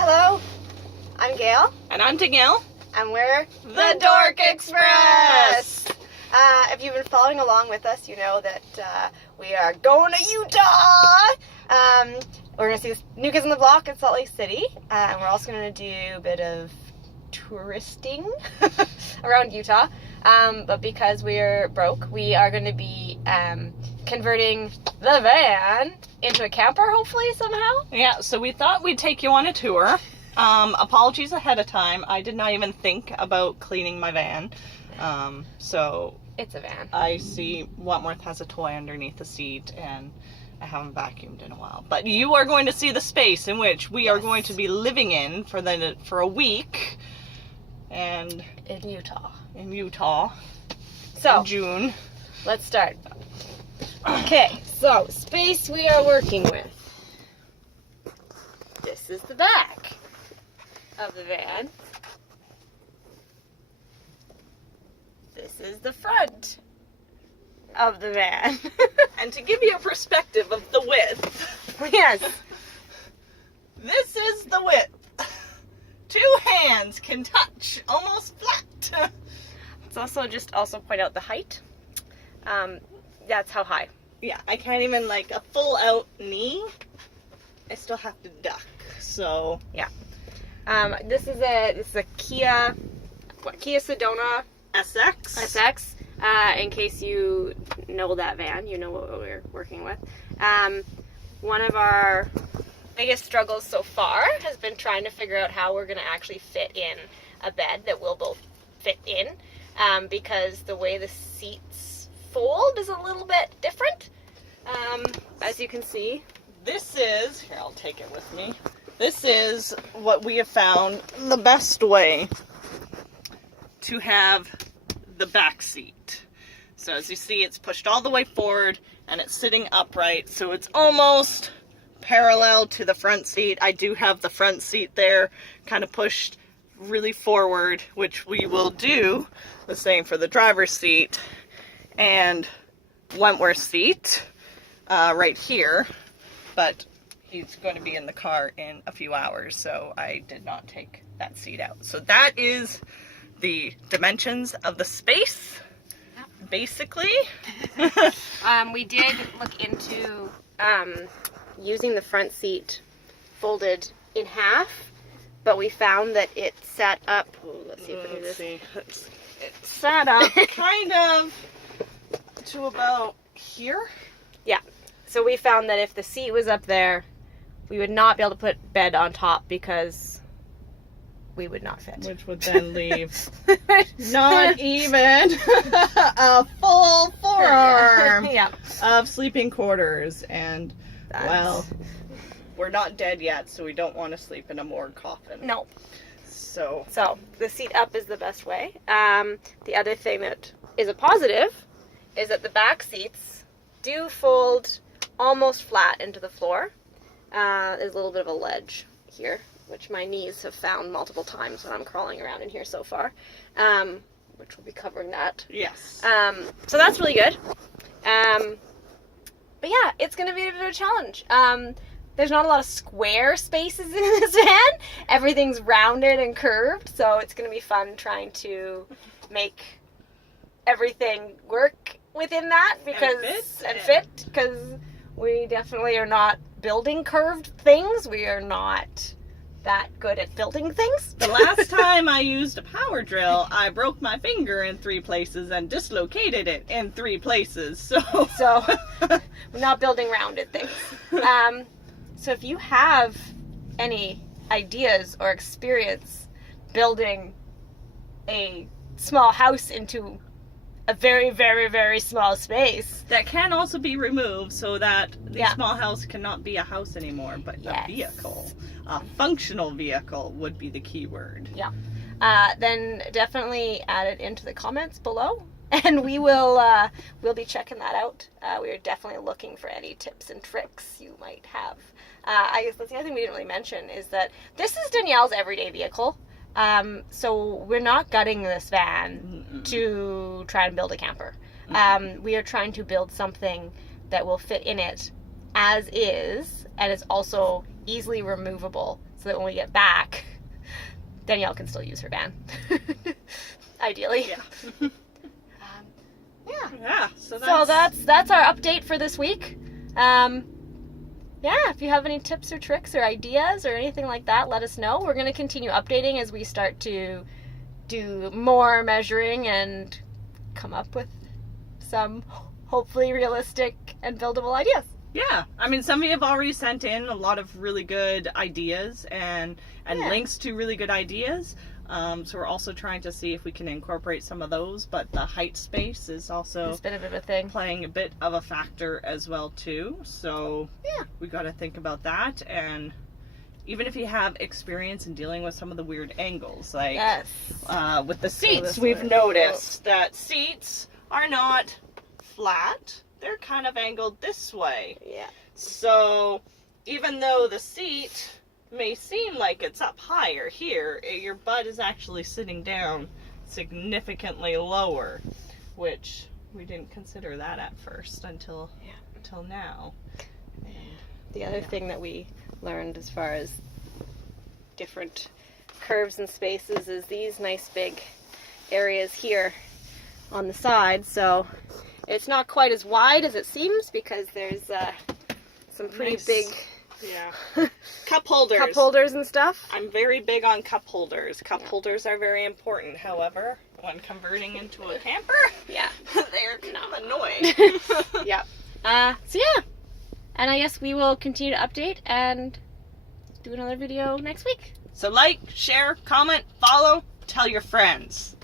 Hello, I'm Gail. And I'm Danielle. And we're The Dork Express! If you've been following along with us, you know that we are going to Utah! We're going to see the New Kids on the Block in Salt Lake City. And we're also going to do a bit of touristing around Utah. But because we're broke, we are going to be converting the van into a camper, hopefully, somehow. Yeah, so we thought we'd take you on a tour. Apologies ahead of time. I did not even think about cleaning my van. So it's a van. I see Wentworth has a toy underneath the seat, and I haven't vacuumed in a while. But you are going to see the space in which we are going to be living in for a week, and in Utah. So in June. Let's start. Okay, so space we are working with. This is the back of the van. This is the front of the van. And to give you a perspective of the width. Yes. This is the width. 2 hands can touch almost flat. Let's also point out the height. That's how high. Yeah, I can't even a full out knee. I still have to duck. So yeah. This is a Kia Sedona SX. In case you know that van, you know what we're working with. One of our biggest struggles so far has been trying to figure out how we're going to actually fit in a bed that we'll both fit in, because the way the seats fold is a little bit different. As you can see, this is, here, I'll take it with me. This is what we have found the best way to have the back seat. So as you see, it's pushed all the way forward and it's sitting upright, so it's almost parallel to the front seat. I do have the front seat there kind of pushed really forward, which we will do the same for the driver's seat and Wentworth's seat right here, but he's going to be in the car in a few hours, so I did not take that seat out. So that is the dimensions of the space, basically. We did look into using the front seat folded in half, but we found that it sat up. Let's see if we can do this. It sat up kind of to about here. Yeah. So we found that if the seat was up there, we would not be able to put bed on top because we would not fit. Which would then leave not even a full forearm of sleeping quarters. And, well, we're not dead yet, so we don't want to sleep in a morgue coffin. No. So the seat up is the best way. The other thing that is a positive is that the back seats do fold almost flat into the floor. There's a little bit of a ledge here, which my knees have found multiple times when I'm crawling around in here so far, which we'll be covering that. Yes. So that's really good. But yeah, it's going to be a bit of a challenge. There's not a lot of square spaces in this van. Everything's rounded and curved, so it's going to be fun trying to make everything work within that and fit, because we definitely are not building curved things. We are not that good at building things. The last time I used a power drill, I broke my finger in 3 places and dislocated it in 3 places. So we're not building rounded things. So if you have any ideas or experience building a small house into a very, very, very small space that can also be removed so that the small house cannot be a house anymore, but a vehicle. A functional vehicle would be the key word. Yeah. Then definitely add it into the comments below, and we will we'll be checking that out. We are definitely looking for any tips and tricks you might have. I guess that's the other thing we didn't really mention is that this is Danielle's everyday vehicle. So we're not gutting this van to try and build a camper. We are trying to build something that will fit in it as is and it's also easily removable so that when we get back, Danielle can still use her van. Ideally. Yeah. Yeah. Yeah. So that's our update for this week. Yeah, if you have any tips or tricks or ideas or anything like that, let us know. We're going to continue updating as we start to do more measuring and come up with some hopefully realistic and buildable ideas. Yeah, I mean, some of you have already sent in a lot of really good ideas and links to really good ideas. So we're also trying to see if we can incorporate some of those, but the height space is also It's a bit of a thing. playing a bit of a factor as well too. So Yeah, we got to think about that. And even if you have experience in dealing with some of the weird angles, like yes. with the seats, this we've way. noticed that seats are not flat; they're kind of angled this way. Yeah. So even though the seat may seem like it's up higher here, your butt is actually sitting down significantly lower, which we didn't consider that at first until now. And, The other thing that we learned as far as different curves and spaces is these nice big areas here on the side. So it's not quite as wide as it seems because there's some pretty Nice. big cup holders. cup holders and stuff. I'm very big on cup holders. Cup holders are very important. However, when converting into a camper, Yeah. they're kind of annoying. Yeah. So yeah. And I guess we will continue to update and do another video next week. So like, share, comment, follow, tell your friends.